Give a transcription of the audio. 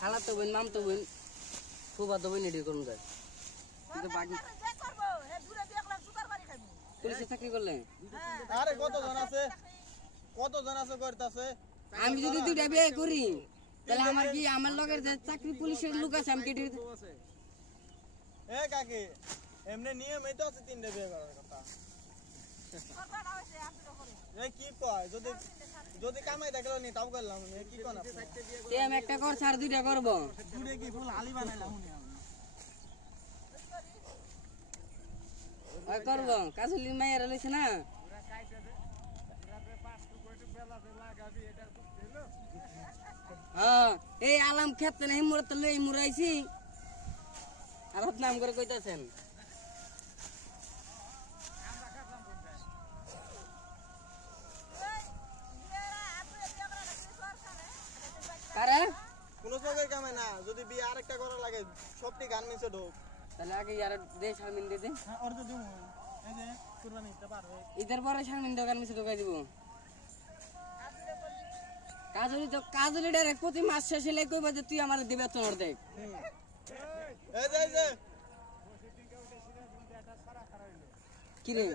খালা তো বোন, মাম তো বোন, ফুবা তো বোন এটি করুন যায়। কিন্তু বাকি পুলিশে চাকরি করলে আরে কতজন আছে করতেছে। আমি যদি দুইটা বিয়ে করি তাহলে আমার কি আমার লগের যে চাকরি পুলিশের লোক আছে আমি কেটে এ কাকি এমনি নিয়মই তো আছে 3টা বিয়ে করার কথা। কি কয় যদি কামাই দেখলো নি তাও করলাম কি কোন আমি একটা কর আর দুইটা করবো দুটো কি ফুল আলি বানাইলাম করবো কাজলি মাইয়ারা লইছে না হ্যাঁ এই আলাম খেতে না হিমুর তো লই মুরাইছি আর নাম করে কইতাছেন আরে কোন চোখের কামে না যদি বিয়ে আরেকটা করা লাগে সবটি গান নিচে ঢোক তাহলে আগে ইয়ার দে শারমিন দে দে ওর তো দিমু এই যে কুরবানি দিতে পারবে ঈদের পরে শারমিন দোকান মিছে ঢোকাই দিব কাজলি ডাইরেক্ট প্রতি মাস শেষে লাই কইবা যে তুই আমার দিবে তোর দেখ এই যে কি রে